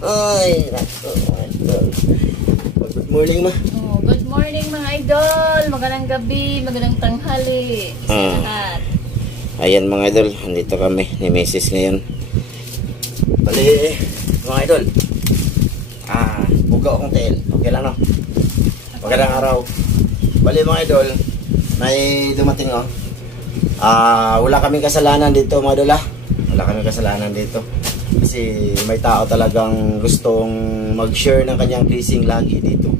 Ay, nako. Good morning, ma. Oh, good morning mga idol. Magandang gabi, magandang tanghali sa lahat. Ayan mga idol, andito kami ni Mrs. ngayon. Bali, mga idol. Buga akong tail. Okay lang, no? Magandang araw. Bali mga idol, may dumating, oh. Wala kaming kasalanan dito mga idol, Wala kaming kasalanan dito. Kasi may tao talagang gustong mag-share ng kanyang blessing lagi dito.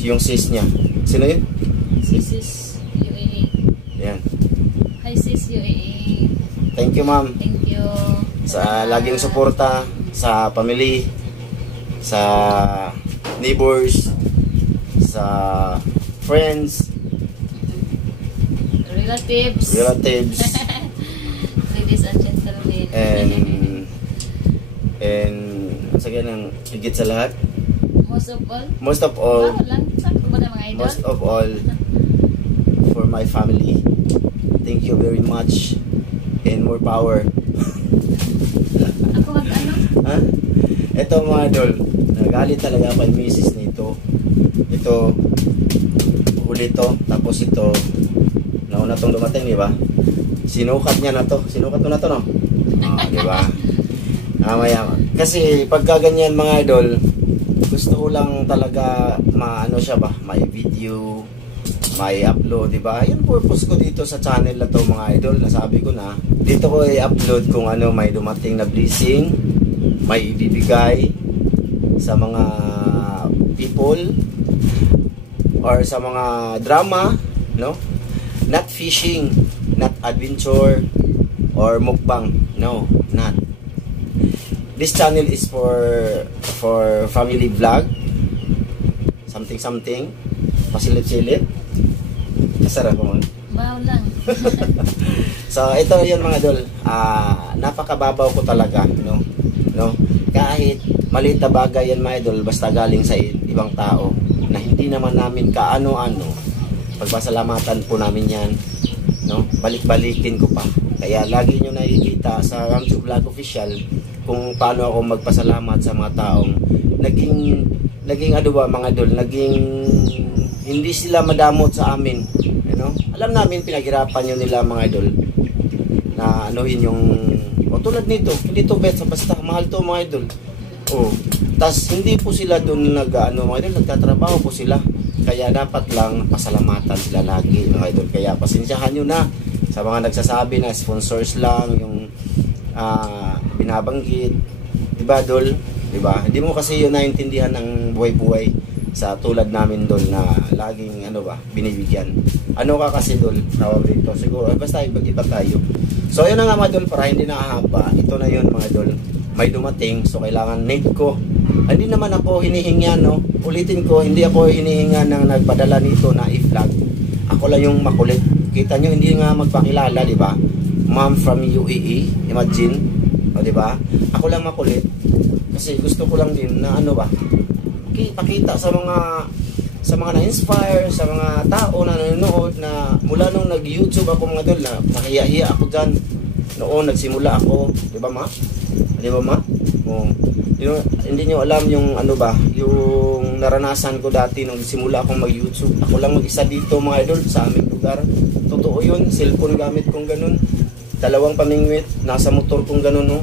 Yung sis niya. Sino yun? Sis UAE. Yan. Hi sis UAE. Thank you, ma'am. Thank you. Sa laging suporta sa family, sa neighbors, sa friends, relatives. Ladies and gentlemen. And sa ganang higit sa lahat, most of all, most of all, for my family, thank you very much and more power. Ako mag-ano? Ito mga idol, nagalit talaga kay Mrs. nito. Ito, huli to, tapos ito, nauna tong dumating, di ba? Sinukat niya na to. Sinukat mo na to, no? Di ba? Kasi pagka ganyan mga idol, gusto ko lang talaga maano siya ba, may video, may upload, di ba? Yung purpose ko dito sa channel na to mga idol, nasabi ko na, dito ko i-upload kung ano may dumating na blessing, may ibibigay sa mga people or sa mga drama, no? Not fishing, not adventure or mukbang, no, not. This channel is for family vlog, something, pasilit-silit. Masarap mo. Baw lang. So ito yun mga idol, napakababaw ko talaga, no? Kahit maliit na bagay yan mga idol, basta galing sa ibang tao na hindi naman namin kaano-ano, pagpasalamatan po namin yan, no? Balik-balikin ko pa. Kaya lagi nyo nakikita sa Ramjo Vlog Official kung paano ako magpasalamat sa mga taong naging ano ba mga idol, naging hindi sila madamot sa amin, alam namin pinaghirapan nyo nila mga idol na anuhin yung tulad nito, hindi to bet sa basta mahal to mga idol. Tas hindi po sila doon mga idol, nagtatrabaho po sila, kaya dapat lang pasalamatan sila lagi mga idol. Kaya pasensyahan nyo na sa mga nagsasabi na sponsors lang yung binabanggit, diba Dol? Diba? Hindi mo kasi yun naintindihan ng buhay-buhay sa tulad namin Dol na laging binibigyan. Ano ka kasi Dol? Tawag dito siguro, basta iba tayo. So yun na nga mga Dol, para hindi nakahaba, ito na yun mga Dol, may dumating, so kailangan need ko. Hindi naman ako hinihinga, no? Ulitin ko, hindi ako hinihinga ng nagpadala nito na i-vlog. Ako lang yung makulit. Kita nyo, hindi nga magpakilala, di ba? Ma'am from UAE, imagine, di ba? Ako lang makulit kasi gusto ko lang din na pakita sa mga na-inspire, sa mga tao na nanonood na mula nung nag-YouTube ako mga Dol, na nakiya-hiya ako dyan noon, nagsimula ako, di ba ma? Di ba ma? Hindi nyo alam yung yung naranasan ko dati nung simula akong mag-YouTube. Ako lang mag-isa dito mga idol sa aming lugar. Totoo yun, cellphone gamit kong ganun, 2 pamingwit, nasa motor kong ganun, no?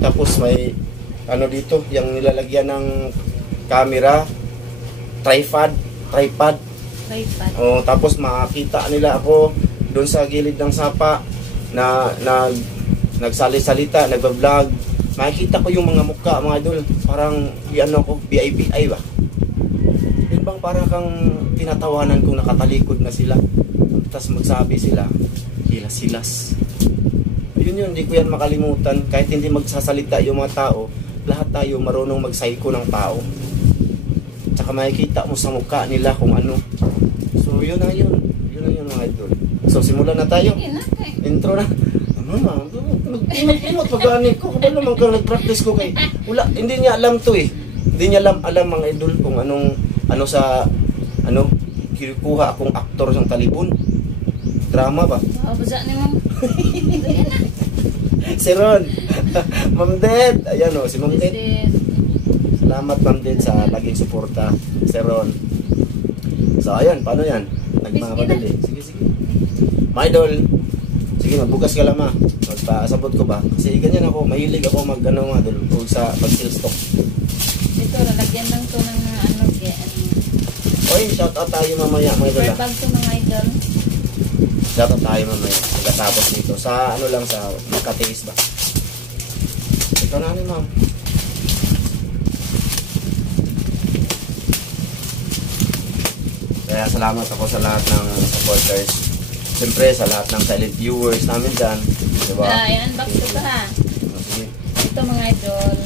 Tapos may dito, yung nilalagyan ng camera, tripod. Tapos makakita nila ako doon sa gilid ng sapa na nagsalit-salita, nagba-vlog. Makikita ko yung mga mukha mga idol, parang ko, BI ba? Yun bang parang kang tinatawanan kung nakatalikod na sila, tapos magsabi sila, hilas-hilas. Yun, hindi ko yan makalimutan. Kahit hindi magsasalita yung mga tao, lahat tayo marunong magsaiko ng tao. Tsaka makikita mo sa mukha nila kung ano. So yun na yun mga idol. So simulan na tayo. Intro na. Mama, mag-inot pag-ani ko. Kapag naman ka nag-practice ko kay wala, hindi niya alam to eh. Hindi niya alam mga idol kung kinukuha akong aktor sa talibon. Drama ba? Basa ni mo. Si Ron. Ma'am Ded, ayan o, si Ma'am Ded. This Salamat Ma'am Ded sa laging suporta, Sir Ron. So ayun, paano yan? Nagmamadali. Sige, sige. My idol, sige magbukas ka lang ma. Magpasabot ko ba? Kasi ganyan ako, mahilig ako mag ano mga idol, o sa pag-seal stock. Ito, lalagyan lang to ng ano, Oy, shout out tayo mamaya mga idol. super bag to mga idol. Shout out tayo mamaya. Pagkatapos dito, sa ano lang, sa makatiis ba? Ikaw na ni ma'am. Kaya salamat ako sa lahat ng supporters. Siyempre sa lahat ng silent viewers namin dyan. Diba? I-unbox ko to ha. Sige. Ito mga idol.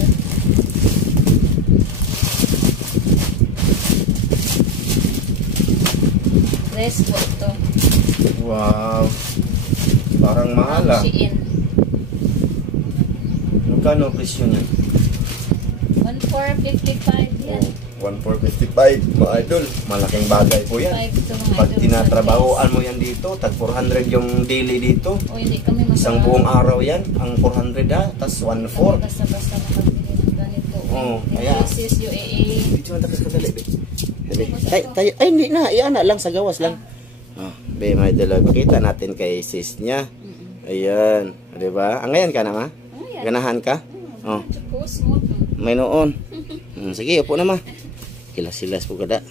Dress po ito. Wow. Parang mahal ah. Shein. Magkano presyo niya? 1,455 yan. 1,455 mga idol. Malaking bagay po yan. 5 ito mga Pag idol. tinatrabahoan mo yan dito, tag 400 yung daily dito. O hindi kami Isang buong araw yan, ang 400 ha, tas 1,400. basta-basta makabili ng ganito. Oo, kaya. This is UAA. Dito ang takas kadali, be. Tayo, ay hindi na, iyan lang, sa gawas lang. Be, may dalawa. Pakita natin kay sis niya. Ayan, di ba? Ang ngayon ka na ma? Ganahan ka? Oh, Choco smooth. may noon. Sige, upo na ma. Kilas-silas po kada.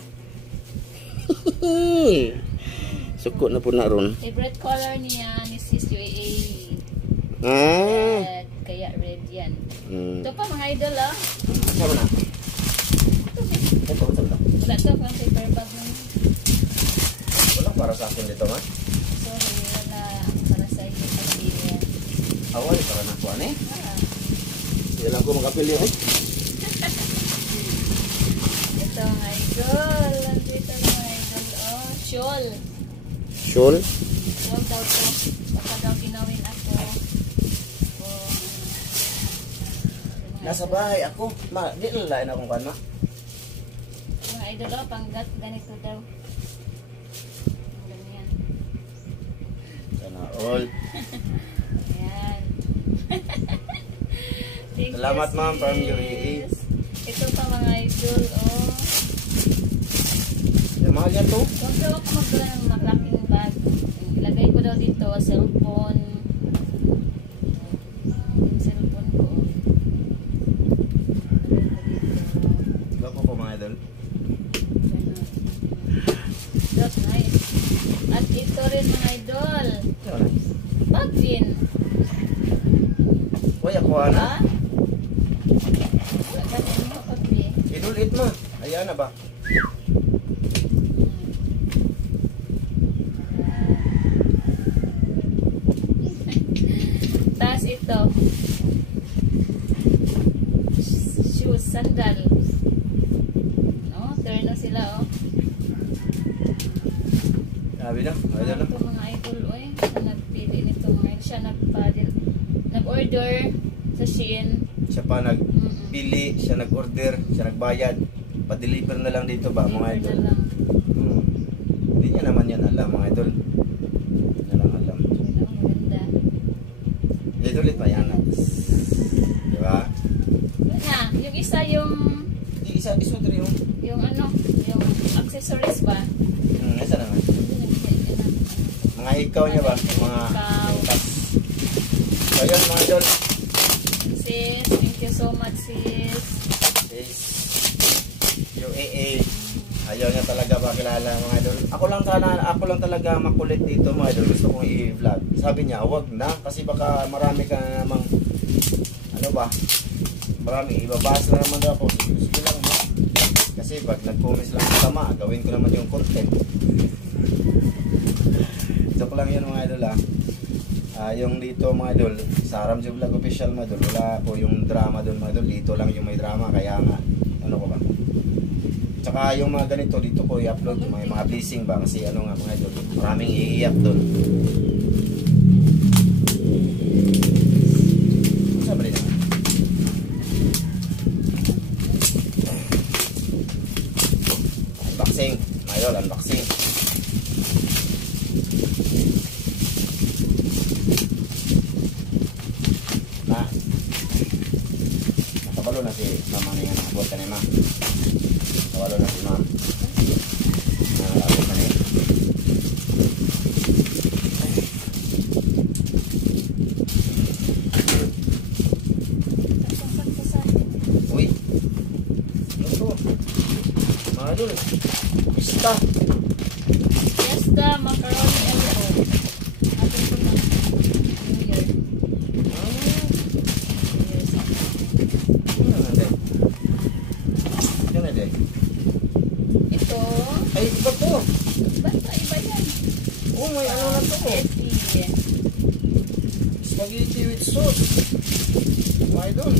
Suko na po na ron. Favorite color niya ni Sis UAA. Ah. Red. Kaya red yan. Hmm. Ito pa mga idol ah. Sama na. Ito, Wala ito pang paper bag nun. Walang para sa akin dito ma. Sorry, wala para sa iyo kasi yan. Awal, para na po ane. Ah, Hindi lang ko makapili eh. ito mga idol. Nandito mga idol. Oh, shawl. Shawl? Shawl daw to. Baka daw kinawin ako. Oh. Nasa bahay ako. Ma, di lalain akong kan ma. Mga idol, oh, panggat ganito daw. Ganyan. Sana all. Ayan. Thank you, Salamat, ma'am, from sis. UAE. Ito pa mga idol, oh. Mahal yan to? Huwag daw ako magdala ng malaking bag. Ilagay ko daw dito, cellphone. Yung cellphone ko. Gapo po mga idol. That's nice. At ito rin mga idol. Bag din. Uy, ako na. Ha? Wala ka din mo, bag din. Inulit ma. Ayan na ba? Tapos ito. Shoes, sandal. No, terno sila, oh. Sabi na. Ayan na. Ito mga idol, oy. Siya nagpili nito mga idol. Siya nag-order sa Shein. Siya pa nagpili, siya nag-order, siya nagbayad. Pa-deliver na lang dito ba mga idol? Na lang. Hindi niya naman yan alam mga idol. Hindi niya lang alam. Ito, maganda. Dito ulit pa yan. Diba? Yun na, yung isa yung Isa rin yung ano, yung accessories ba? Isa naman. Mga hikaw niya ba? Mga Hikaw. So yun mga idol. Sis, thank you so much sis. Is UAA. Ayaw niya talaga makilala mga idol. Ako lang talaga makulit dito mga idol. Gusto kong i-vlog. Sabi niya, wag na kasi baka marami ka na namang ano ba? Marami ibabasa na naman daw ako. Sige lang mo. Kasi pag nag-comments lang sa tama, gawin ko naman yung content. Joke lang yun mga idol yung dito mga idol, sa Ramsey Vlog Official mga idol, wala po yung drama doon mga idol. Dito lang yung may drama, kaya nga ano ko ba. Tsaka yung mga ganito dito ko i-upload yung mga blessing ba kasi ano nga mga idol, maraming iiyak doon. Sabi rin naman. Unboxing, mga idol, unboxing. si mama na yan. Abot ka na ma. Nawalo na si ma'am. Abot ka na yun. Uy. Ano to? Mga idol. Pista. Fiesta macaroni elbow. Atin ko na. New Year. Ito. Ay, iba to. Iba yan. Oh, may ano na to. Spaghetti. Spaghetti with sauce. Mga idol.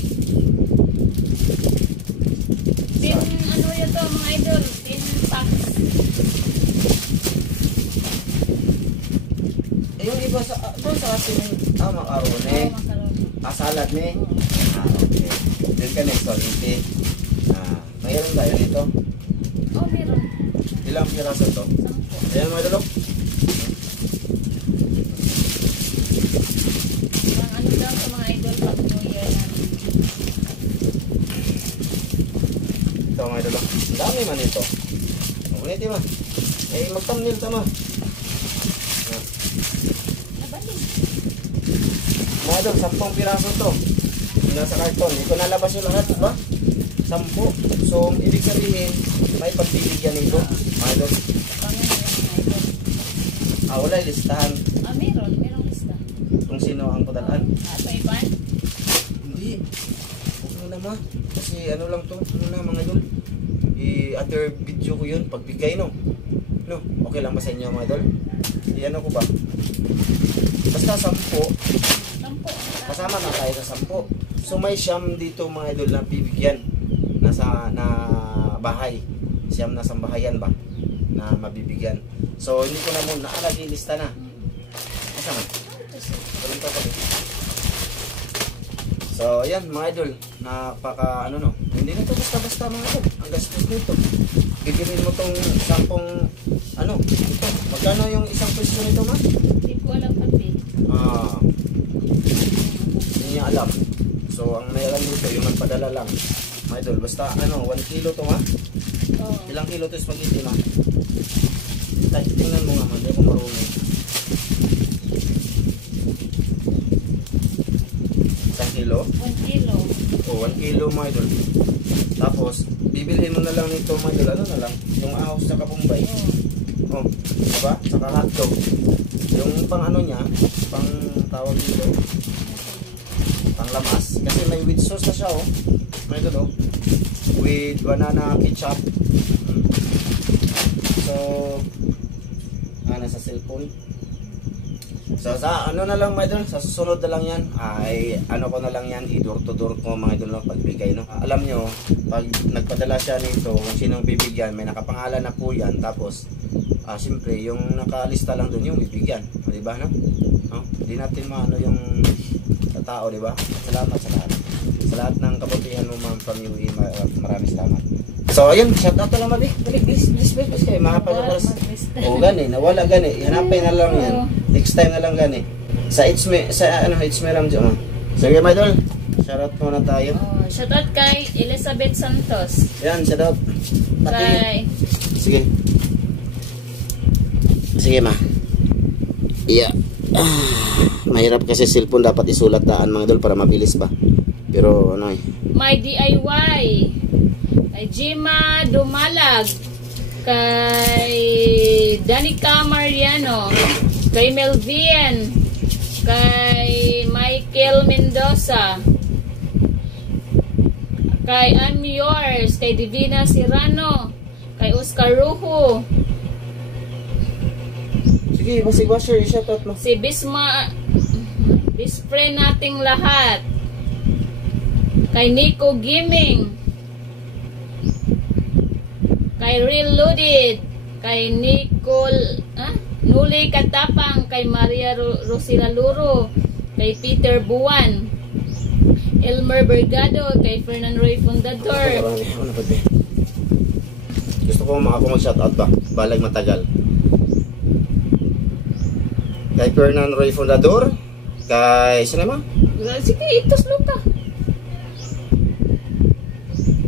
Tin, ano yun to mga idol? Tin packs. Eh, yung iba sa, doon sa asin yung, macaroni. Macaroni. Salad ni. Okay. Doon ka next, spaghetti. Mayroon tayo nito. Oh, meron. Ilang piraso to? 10. Ayan mga idol. Ang ano daw sa mga idol pag New Year namin. Ito mga idol. Ang dami man ito. Maguniti man. Eh, mag-thumbnail tama. Nabalik. Mga idol, 10 piraso to. Nasa karton. Hindi ko nalabas yung lahat, ba? 10. So, ibig sabihin, may pagbibigyan nito. Mga idol. Panginoon mga idol. Wala yung listahan Meron. Merong lista. kung sino ang padalaan. Sa iban? Hindi. Huwag mo na ma. Kasi ano lang to. Ano na mga idol. I-other video ko yun. Pagbigay no. No. Okay lang ba sa inyo mga idol? I-ano ko ba? Basta 10. 10. Kasama na tayo sa 10. So may siyam dito mga idol na bibigyan. Na bahay. Siyam na sambahayan ba? Na mabibigyan. So hindi ko na muna naalagay lista na. Kasama. So ayan mga idol. Napaka ano no. Hindi na to basta-basta mga idol. Ang gastos nito. Bigyan mo tong 10 ano. Ito. Magkano yung isang piso nito ma? Hindi ko alam pati. Hindi niya alam. So ang may alam dito yung nagpadala lang. Mga idol, basta ano, 1 kilo to ha? Oh. Ilang kilo to spaghetti ma? Tingnan mo nga man, hindi ako marunong. 1 kilo? 1 kilo. O, 1 kilo mga idol. Tapos, bibilhin mo na lang nito mga idol, ano na lang? Yung ahos sa kapumbay. Oh. O, diba? Saka hotdog. Yung pang ano niya, pang tawag dito, pang lamas. Kasi may with sauce na siya oh. May idol oh. With banana ketchup. So, nasa cellphone. So, sa ano na lang mga idol, sa susunod na lang yan, ay ano ko na lang yan, i-door to door ko mga idol ng pagbigay. No? Alam nyo, pag nagpadala siya nito, kung sinong bibigyan, may nakapangalan na po yan. Tapos, siyempre, yung nakalista lang doon yung bibigyan. O, diba, no? No? Hindi natin maano yung sa tao, diba? Salamat sa lahat. Sa lahat ng kabutihan mo, ma'am, from UE, maraming salamat. So, ayun, shout out na lang, mabi. Please kayo, makapagalas. O, gani, nawala gani. Hanapin na lang yan. Next time na lang gani. Sa It's Me Ramjo, ma. Sige, my idol. Shout out muna tayo. Oh, shout out kay Elizabeth Santos. Yan, shout out. Kay Sige. Sige, ma. Yeah. Mahirap kasi cellphone dapat isulat daan mga idol para mabilis ba. Pero ano eh. My DIY. Kay Jima Dumalag. Kay Danica Mariano. Kay Melvin. Kay Michael Mendoza. Kay I'm Yours. Kay Divina Serrano. Kay Oscar Rujo. Sige, basig washer, i-shout out mo. Si Bisma. Best friend nating lahat. Kay Nico Gaming. Kay Real Loaded. Kay Nicole Nuli Katapang. Kay Maria Rosila Luro. Kay Peter Buwan. Elmer Bergado. Kay Fernand Roy Fundador. Gusto ko ako mag-shout out ba? Balag matagal. Kay Fernand Roy Fundador. Kay sino naman? Sige, itos luka.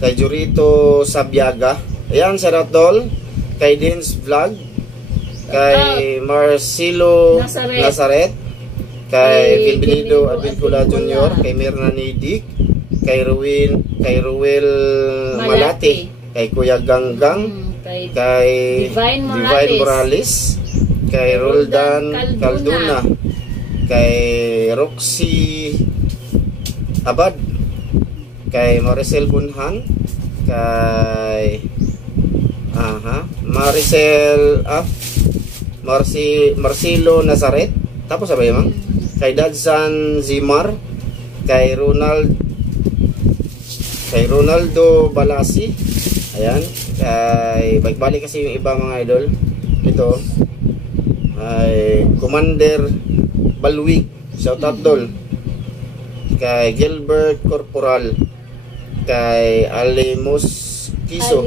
kay Jurito Sabiaga. Ayan, shout out tol. Kay Dins Vlog, kay Marcelo Nazaret, kay Bienvenido Abincula Jr., kay Mirna Nidik, kay Ruel Malati, kay Kuya Ganggang, kay Divine Morales, kay Roldan Calduna, kay Roxy Abad, kay Maricel Bunhan, kay Marcelo Nazaret, tapos sabay mang kay Dadsan Zimar, kay Ronaldo Balasi, ayan, kay balik kasi yung iba mga idol. Ito ay Commander Balwig, shout out dol. Kay Gilbert Corporal, kay Alimos Kiso.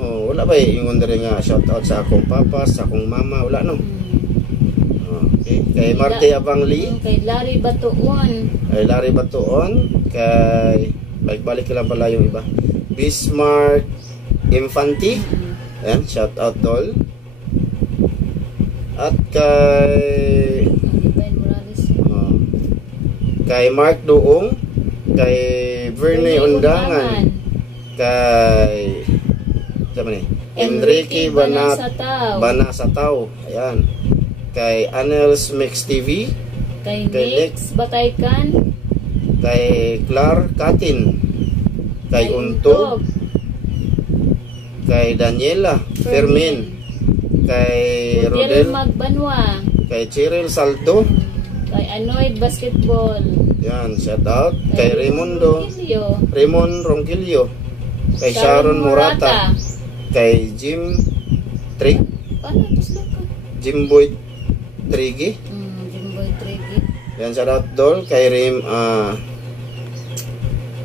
Oh, wala ba yung under nga shout out sa akong papa, sa akong mama, wala no. Okay, kay Marte Abangli, kay Larry Batuon, kay balik lang pala yung iba. Bismarck Infanti. Ayan, shout out tol. At kay Mark Doong, kay Verne Undangan, kay Enrique Banasatao, ayan, kay Anels Mix TV, kay Nix Bataykan, kay Clar Katin, kay Untog, kay Daniela Fermin, kay Rodel Magbanwa, kay Cheryl Salto, kay Anoid Basketball. Yan, shout out kay Raymond Ronquillo, kay Sharon Murata, kay Jimboy Trigi. Yan, shout out dol kay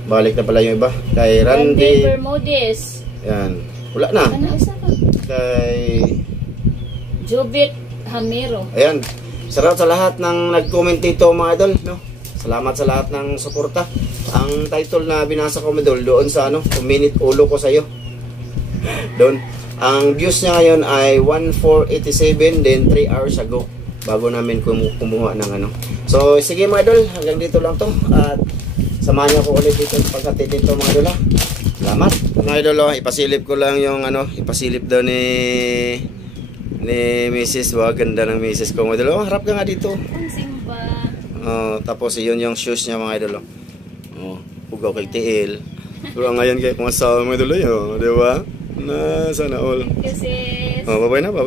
balik na pala yung iba, kay Randy Bermudez. Yan, wala na. Kay Jobit Hamero. Ayan, salamat sa lahat ng nag-comment dito mga idol, no? Salamat sa lahat ng suporta. Ang title na binasa ko idol doon sa minute ulo ko sa iyo. Doon. Ang views niya ngayon ay 1487, then 3 hours ago bago namin kumuha ng So sige mga idol, hanggang dito lang to. At samahan niyo ko ulit dito pagkatid dito mga idol. Salamat. Mga idol, ipasilip ko lang yung ipasilip daw ni Mrs. Ganda ng Mrs. ko mga idol. Harap ka nga dito. Tapos yun yung shoes niya mga idol. Hugaw kay tiil. Pero ngayon kayo kung asawa mga idol, di ba? Na sana all. Thank you sis. Babay na ma.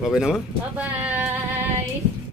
Bye bye.